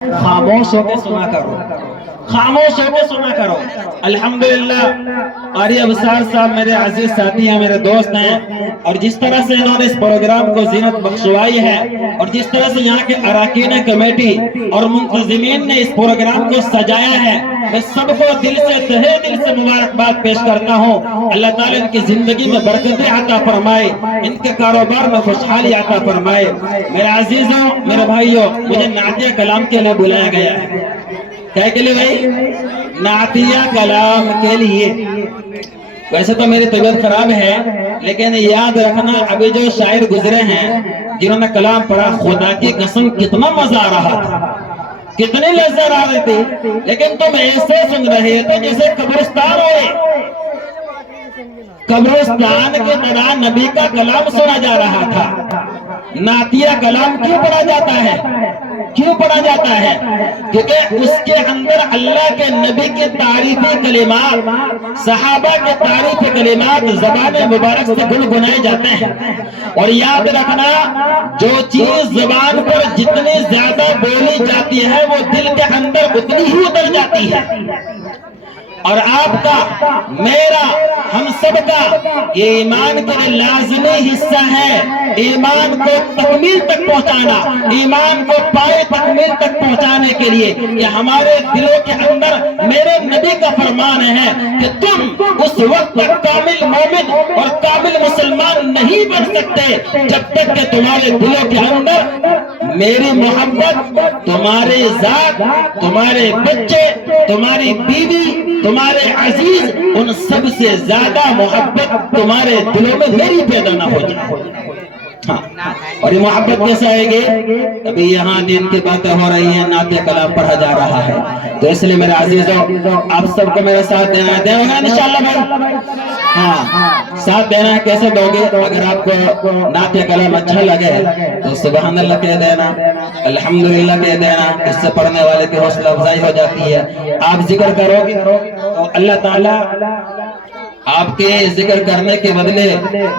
خاموش ہو کے سنا کرو، خاموش ہو کے سنا کرو۔ الحمدللہ قاری ابصار صاحب میرے عزیز ساتھی ہیں، میرے دوست ہیں، اور جس طرح سے انہوں نے اس پروگرام کو زینت بخشوائی ہے، اور جس طرح سے یہاں کے اراکین کمیٹی اور منتظمین نے اس پروگرام کو سجایا ہے، میں سب کو دل سے تہہ دل سے مبارکباد پیش کرتا ہوں۔ اللہ تعالیٰ ان کی زندگی میں برکتیں عطا فرمائے، ان کے کاروبار میں خوشحالی عطا فرمائے۔ میرے عزیزوں، میرے بھائیوں، مجھے نعتیہ کلام کے لیے بلایا گیا ہے۔ کیا کے لیے بھائی؟ نعتیہ کلام کے لیے۔ ویسے تو میری طبیعت خراب ہے، لیکن یاد رکھنا ابھی جو شاعر گزرے ہیں جنہوں نے کلام پڑھا، خدا کی قسم کتنا مزہ آ رہا تھا، کتنی لذت آ رہی تھی، لیکن تم ایسے سن رہے تھے جیسے قبرستان ہوئے۔ قبرستان کے طرح نبی کا کلام سنا جا رہا تھا۔ نعتیہ کلام کیوں پڑھا جاتا ہے؟ کیوں پڑھا جاتا ہے؟ کیونکہ اس کے اندر اللہ کے نبی کے تعریفی کلمات، صحابہ کے تعریفی کلمات زبان مبارک سے گنگنائے جاتے ہیں۔ اور یاد رکھنا، جو چیز زبان پر جتنی زیادہ بولی جاتی ہے وہ دل کے اندر اتنی ہی اتر جاتی ہے۔ اور آپ کا، میرا، ہم سب کا یہ ایمان کے لیے لازمی حصہ ہے، ایمان کو تکمیل تک پہنچانا، ایمان کو پائے تکمیل تک پہنچانے کے لیے کہ ہمارے دلوں کے اندر میرے نبی کا فرمان ہے کہ تم اس وقت تک کامل مومن اور کامل مسلمان نہیں بن سکتے جب تک کہ تمہارے دلوں کے اندر میری محبت، تمہارے ذات، تمہارے بچے، تمہاری بیوی، تمہارے عزیز، ان سب سے زیادہ محبت تمہارے دلوں میں میری پیدا نہ ہو جائے۔ اور یہ محبت کیسے آئے گی؟ ابھی یہاں دین کی باتیں ہو رہی ہیں، نعتیہ کلام پڑھا جا رہا ہے، تو اس لیے میرے عزیزوں، آپ سب کو میرے ساتھ دینا ہے، دیں گے انشاءاللہ بھائی؟ ہاں، ساتھ دینا ہے۔ کیسے دو گے؟ اگر آپ کو نعتیہ کلام اچھا لگے تو سبحان اللہ کہہ دینا، الحمدللہ کہہ دینا، اس سے پڑھنے والے کی حوصلہ افزائی ہو جاتی ہے۔ آپ ذکر کرو گے تو اللہ تعالیٰ آپ کے ذکر کرنے کے بدلے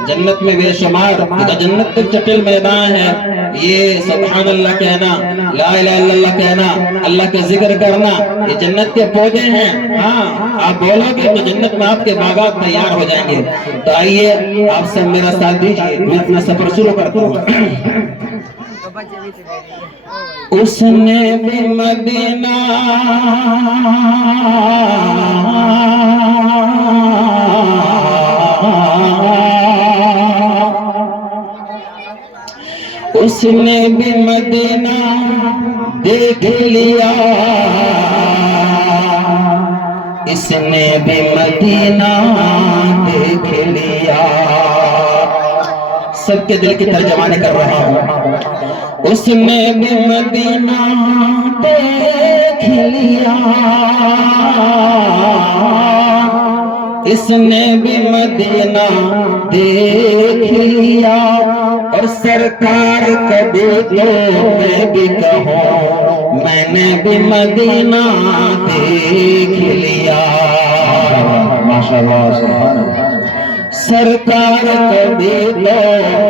جنت میں بے شمار، جنت تک چٹل میدان ہے، یہ سبحان اللہ کہنا، لا الہ الا اللہ کہنا، اللہ کے ذکر کرنا، یہ جنت کے پودے ہیں۔ ہاں، آپ بولو گے تو جنت میں آپ کے باغات تیار ہو جائیں گے۔ تو آئیے آپ سب میرا ساتھ دیجیے، میں اپنا سفر شروع کرتا ہوں۔ اس نے بھی مدینہ اس نے بھی مدینہ دیکھ لیا، اس نے بھی مدینہ دیکھ لیا۔ سب کے دل کی ترجمانی کر رہا ہوں۔ اس نے بھی مدینہ دیکھ لیا، اس نے بھی مدینہ دیکھ لیا، اور سرکار کبھی تو میں بھی کہوں میں نے بھی مدینہ دیکھ لیا۔ ماشاءاللہ، سبحان اللہ۔ سرکار کبھی تو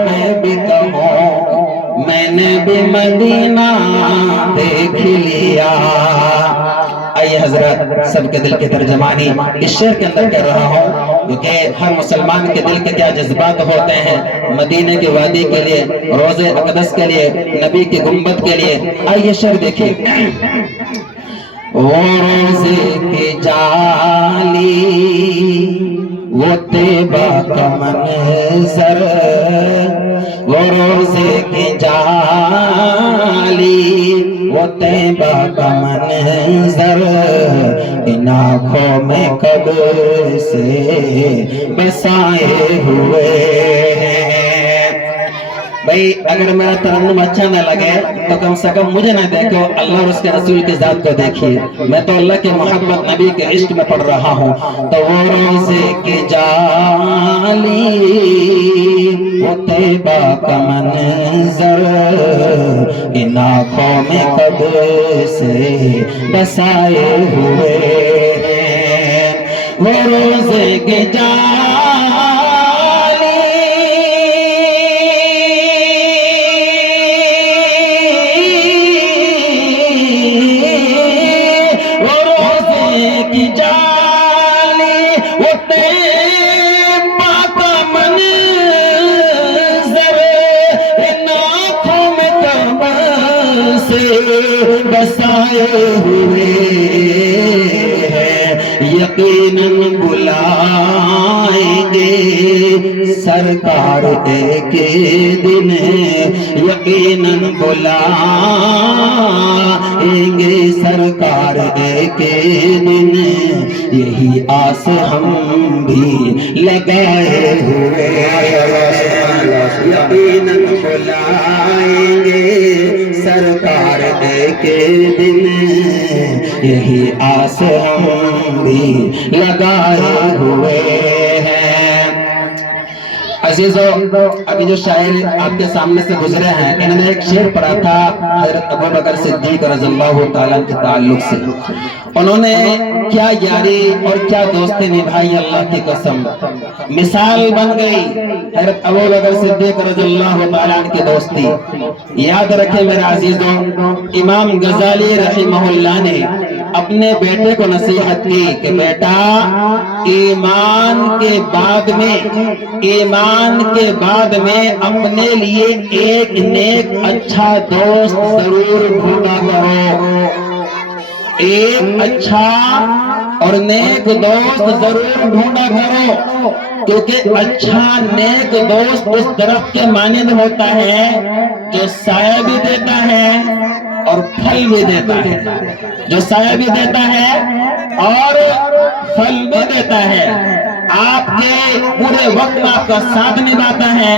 میں بھی کہوں میں نے بھی مدینہ دیکھ لیا۔ آئیے حضرات، سب کے دل کی ترجمانی اس شعر کے اندر کر رہا ہوں، کیونکہ ہر مسلمان کے دل کے کیا جذبات ہوتے ہیں مدینے کی وادی کے لیے، روضہ اقدس کے لیے، نبی کی گنبد کے لیے۔ آئیے شعر دیکھیے۔ وہ روضے کی جالی، وہ طیبہ کا منظر، وہ روضے کی جالی، وہ طیبہ کا منظر، ان آنکھوں میں کب سے بسائے ہوئے ہیں۔ بھئی اگر میرا ترنم اچھا نہ لگے تو کم سے کم مجھے نہ دیکھو، اللہ اور اس کے رسول کی ذات کو دیکھیے۔ میں تو اللہ کی محبت، نبی کے عشق میں پڑھ رہا ہوں۔ تو وہ روضے کی جالی، وہ طیبہ کا منظر، ان آنکھوں میں کب سے بسائے ہوئے ہیں۔ وہ روضے کی جالی، بسائے ہوئے ہیں، یقیناً بلائیں گے سرکار ایک دن، یقیناً بلائیں گے سرکار ایک دن، یہی آس ہم بھی لگائے ہوئے، یقیناً بلائیں گے سرکار ایک دن، یہی آس ہم بھی لگائے ہوئے ہیں۔ عزیزو، ابھی جو شاعر آپ کے سامنے سے گزرے ہیں، انہوں نے ایک شعر پڑھا تھا حضرت ابوبکر صدیق رضی اللہ تعالیٰ کے تعلق سے۔ انہوں نے کیا یاری اور کیا دوستی نبھائی، اللہ کی قسم مثال بن گئی حضرت ابوبکر صدیق رضی اللہ تعالیٰ کی دوستی۔ یاد رکھیں میرے عزیزوں، امام غزالی رحمہ اللہ نے اپنے بیٹے کو نصیحت کی کہ بیٹا، ایمان کے بعد میں اپنے لیے ایک نیک اچھا دوست ضرور ڈھونڈا کرو، ایک اچھا اور نیک دوست ضرور ڈھونڈا کرو، کیونکہ اچھا نیک دوست اس درخت کے مانند ہوتا ہے جو سایہ بھی دیتا ہے اور پھل بھی دیتا ہے، جو سایہ بھی دیتا ہے اور پھل بھی دیتا ہے، آپ کے پورے وقت میں آپ کا ساتھ نبھاتا ہے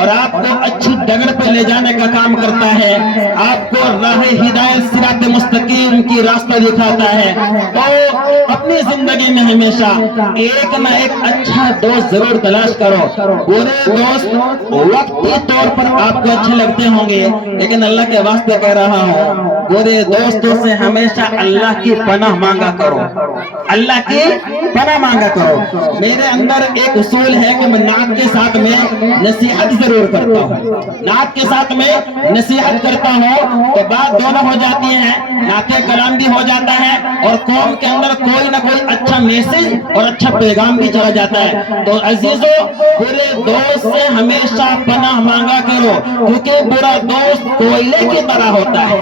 اور آپ کو اچھی ڈگر پہ لے جانے کا کام کرتا ہے، آپ کو راہ ہدایت صراط مستقیم کی راستہ دکھاتا ہے۔ تو اپنی زندگی میں ہمیشہ ایک نہ ایک اچھا دوست ضرور تلاش کرو۔ برے دوست وقتی طور پر آپ کو اچھے لگتے ہوں گے، لیکن اللہ کے واسطے کہہ رہا ہوں، برے دوستوں سے ہمیشہ اللہ کی پناہ مانگا کرو، اللہ کی پناہ مانگا کرو۔ میرے اندر ایک اصول ہے کہ میں نعت کے ساتھ میں نصیحت ضرور کرتا ہوں، نعت کے ساتھ میں نصیحت کرتا ہوں تو بات دونوں ہو جاتی ہیں، نعت کلام بھی ہو جاتا ہے اور قوم کے اندر کوئی نہ کوئی اچھا میسج اور اچھا پیغام بھی چلا جاتا ہے۔ تو عزیزو، برے دوست سے ہمیشہ پناہ مانگا کرو، کیونکہ برا دوست کوئلے کی طرح ہوتا ہے،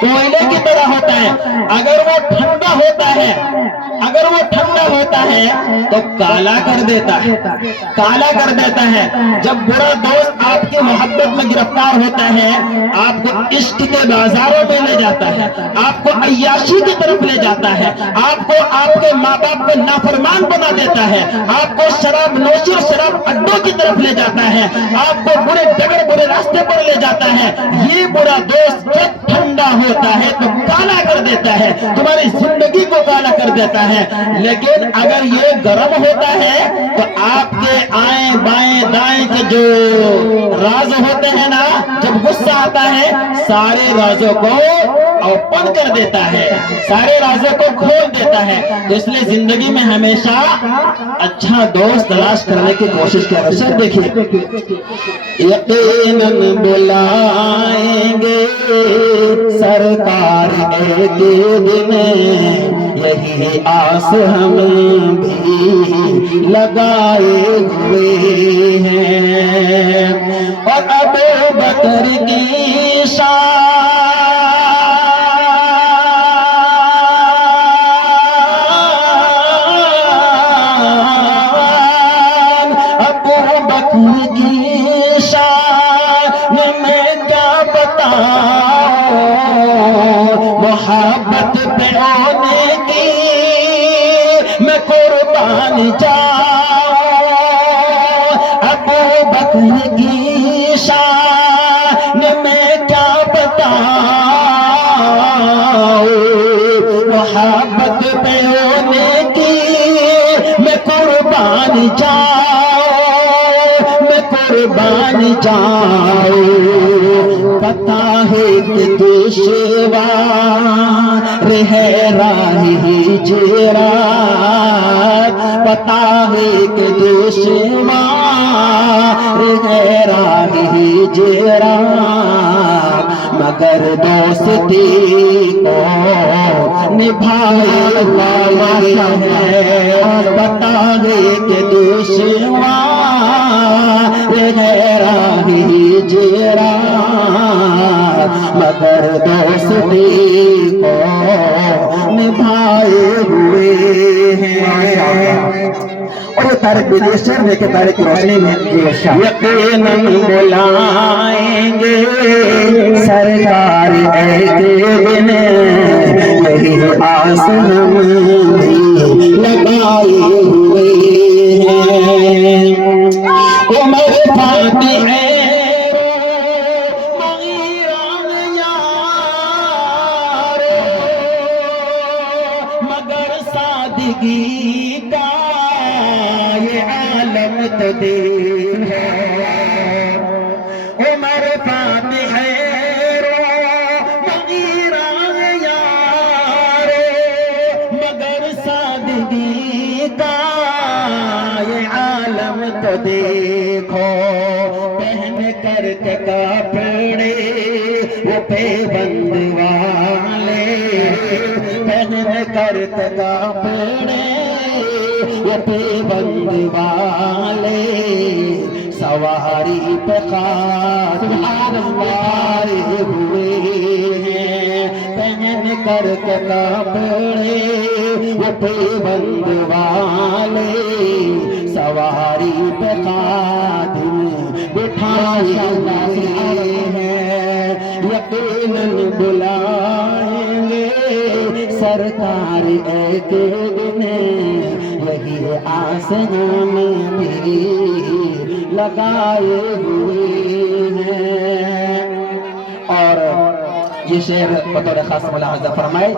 کوئلے کی طرح ہوتا ہے، اگر وہ ٹھنڈا ہوتا ہے تو کالا کر دیتا ہے۔ جب برا دوست آپ کی محبت میں گرفتار ہوتا ہے، آپ کو عشق کے بازاروں میں لے جاتا ہے، آپ کو عیاشی کی طرف لے جاتا ہے، آپ کو آپ کے ماں باپ کو نافرمان بنا دیتا ہے، آپ کو شراب نوشی اور شراب اڈوں کی طرف لے جاتا ہے، آپ کو برے ڈگر برے راستے پر لے جاتا ہے۔ یہ برا دوست جب ٹھنڈا ہوتا ہے تو کالا کر دیتا ہے، تمہاری زندگی کو کالا کر دیتا ہے۔ لیکن اگر یہ گرم ہوتا ہے تو آپ کے آئیں بائیں دائیں کے جو راز ہوتے ہیں نا، جب غصہ آتا ہے سارے رازوں کو اوپن کر دیتا ہے، سارے رازوں کو کھول دیتا ہے۔ تو اس لیے زندگی میں ہمیشہ اچھا دوست تلاش کرنے کی کوشش کرو۔ سر دیکھیے، یقیناً بلائیں گے سرکار ایک دن، یہی آس ہم بھی لگائے ہوئے ہیں، اور ابوبکر کی محبت پہ ہونے کی میں قربان جاؤں، ابوبکر کی شان میں کیا بتاؤں، محبت پہ ہونے کی میں قربان جاؤں، پتہ ہے کہ دشوار ہے راہ ہجرات، پتہ ہے کہ دشوار ہے راہ ہجرات، مگر دوستی کو نبھائے والا ہے، پتہ ہے کہ دشوار ہے راہ ہجرات، مگر دوستی کو نبھائے ہوئے ہیں۔ اور یہ تاریخ بھی شہر میں کہ تاریخ کی روشنی میں یقیناً بلائیں گے سرکار ایک دن، یہی آس ہم بھی لگائے ہوئے ہیں۔ عمر فاتح ہے مغیران یار، مگر سادگی کا یہ عالم تو دین ہے۔ عمر فاتح ہے مغیران یار، مگر سادگی کا یہ عالم تو دیکھو، پہن کر کے کپڑے وہ پیبند والے، پہن کر کے کپڑے وہ پیبند والے، سواری پہ سبحان اللہ ہوئے ہیں، پہن کر کے کپڑے وہ پیبند والے، سواری پہ خادم بٹھائے ہوئے ہیں، یقیناً بلائیں گے سرکار ایک دن، وہی آسمان میں بھی لگائے ہوئے ہیں۔ اور یہ شعر بطور خاص ملاحظہ فرمائے،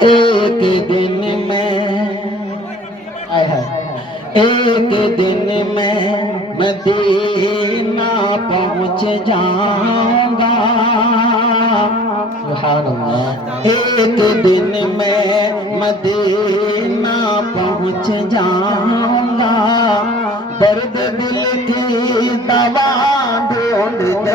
ایک دن میں ایک دن میں مدینہ پہنچ جاؤں گا، سبحان اللہ، ایک دن میں مدینہ پہنچ جاؤں گا، درد دل کی دوا ڈھونڈتے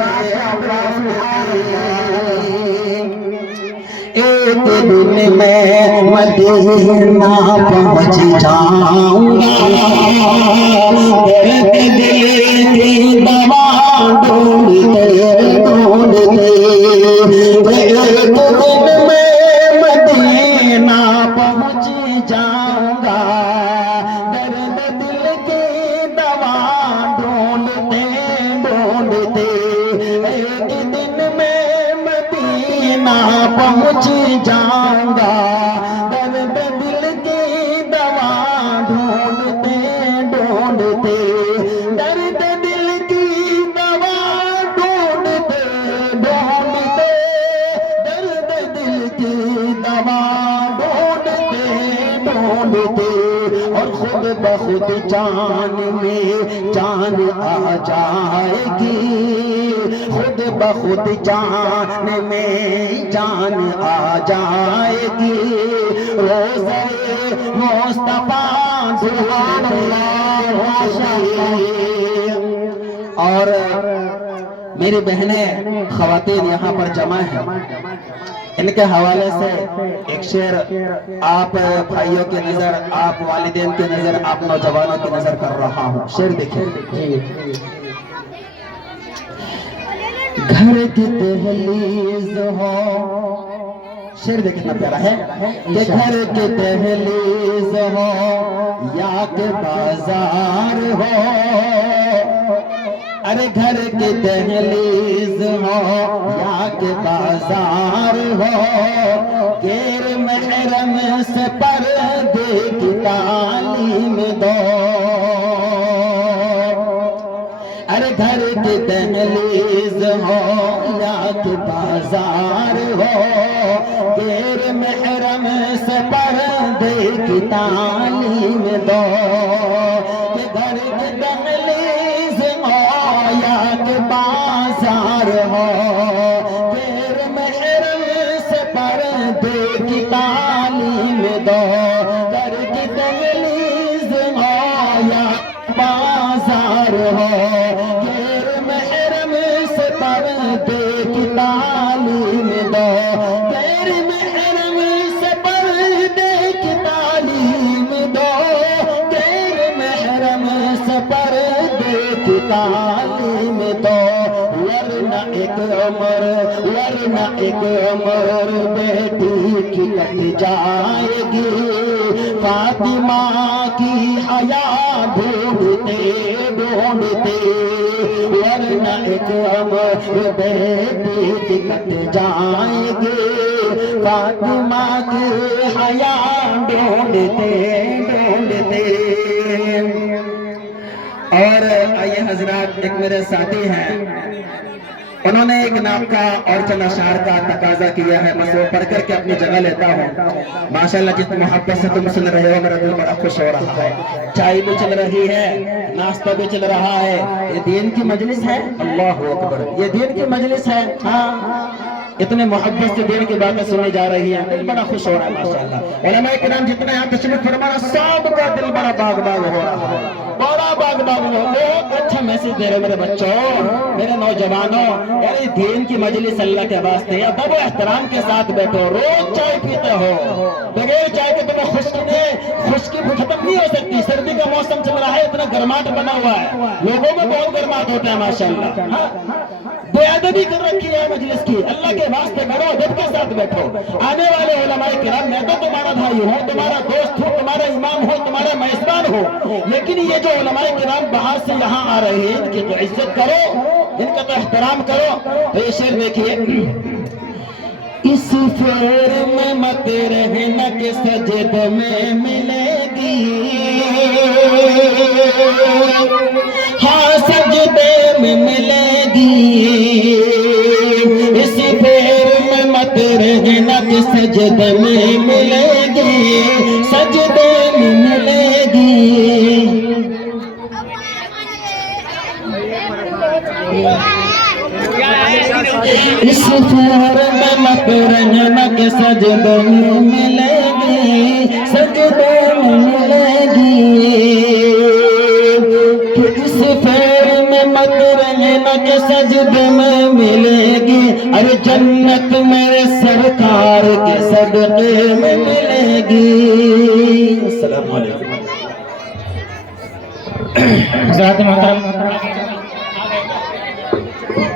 ایک دن میں مدینہ پہنچ جاؤں گا، درد دل کی دوا ڈھونڈتے ڈھونڈتے، ایک دن میں مدینہ پہنچ جاؤں گا، درد دل کی دوا ڈھونڈتے ڈھونڈتے، ایک دن میں مدینہ پہنچ جاؤں گا، درد دل کی دوا ڈھونڈتے ڈھونڈتے، درد دل کی دوا ڈھونڈتے ڈھونڈتے، درد دل کی دوا ڈھونڈتے ڈھونڈتے، اور خود بخود جان میں جان آ جائے گی، خود بخود جان میں جان آ جائے گی، روزے مصطفیٰ سبحان اللہ۔ اور میری بہنیں خواتین یہاں پر جمع ہیں، ان کے حوالے سے ایک شعر آپ بھائیوں کی نظر، آپ والدین کی نظر، آپ نوجوانوں کی نظر کر رہا ہوں، شعر دیکھیں۔ گھر کی دہلیز ہو، شعر دیکھ کتنا پیارا ہے، کہ گھر کی دہلیز ہو یا کہ بازار ہو، ارے گھر کی دہلیز ہو یا کہ بازار ہو، غیر محرم سے پردے کی تعلیم دو، ارے گھر کی دہلیز ہو یا کہ بازار ہو، غیر محرم سے پردے کی تعلیم دو، کہ گھر کی دہلیز ہو یا کہ بازار ہو، غیر محرم سے پردے کی تعلیم دو، گھر کی دہلیز ہو یا بازار ہو، غیر محرم سے پردے کی تعلیم دو، غیر محرم سے پردے کی تعلیم دو، غیر عمر ورنہ ایک عمر بیٹی کی کٹ جائے گی فاطمہ کی حیا ڈھونڈتے ڈھونڈتے ورنہ ایک عمر بیٹی کی کٹ جائے گی فاطمہ کی حیا ڈھونڈتے ڈھونڈتے۔ اور آئیے حضرات، ایک میرے ساتھی ہیں، انہوں نے ایک نام کا اور چند اشعار کا تقاضا کیا ہے، بس وہ پڑھ کر کے اپنی جگہ لیتا ہوں۔ ماشاءاللہ جس محبت سے تم سن رہے ہو میرا دل بڑا خوش ہو رہا ہے۔ چائے بھی چل رہی ہے، ناشتہ بھی چل رہا ہے، یہ دین کی مجلس ہے، اللہ اکبر، یہ دین کی مجلس ہے۔ ہاں اتنے محبت سے دین کی باتیں سنی جا رہی ہیں، دل بڑا خوش ہو رہا ہے ماشاءاللہ۔ علماء کرام جتنے یہاں تشریف فرما سب کا دل بڑا باغ باغ ہو رہا ہے، بڑا باغ باغ ہو۔ بہت اچھا میسج دے رہے میرے بچوں، میرے نوجوانوں، یعنی دین کی مجلس اللہ کے واسطے ادب و احترام کے ساتھ بیٹھو۔ روز چائے پیتے ہو، بغیر چائے کے تمہیں خشکی ختم نہیں ہو سکتی۔ سردی کا موسم چل رہا ہے، اتنا گرماٹ بنا ہوا ہے، لوگوں میں بہت گرماٹ ہوتا ہے ماشاءاللہ۔ بے ادبی کر رکھی ہے مجلس کی، اللہ کے واسطے کرو، ادب کے ساتھ بیٹھو۔ آنے والے علماء کرام، میں تو تمہارا بھائی ہوں، تمہارا دوست ہوں، تمہارا امام ہوں، تمہارا میزبان ہوں، لیکن یہ جو علماء کرام باہر سے یہاں آ رہے ہیں، ان کی تو عزت کرو، ان کا تو احترام کرو۔ تو یہ شعر دیکھیے، اس فیر میں مت رہنا کہ سجد میں ملے گی، ہاں سجدے میں ملے گی، اس فیر میں مت رہنا کہ سجد میں ملے گی، سجدے میں ملے گی۔ اس فیر میں مت رہنا کہ سجدے میں ملے گی، سجدے میں ملے گی، کہ اس فیر میں مت رہنا کہ سجدے میں ملے گی، ارے جنت میرے سرکار کے صدقے میں ملے گی۔ السلام علیکم۔ حضرات محترم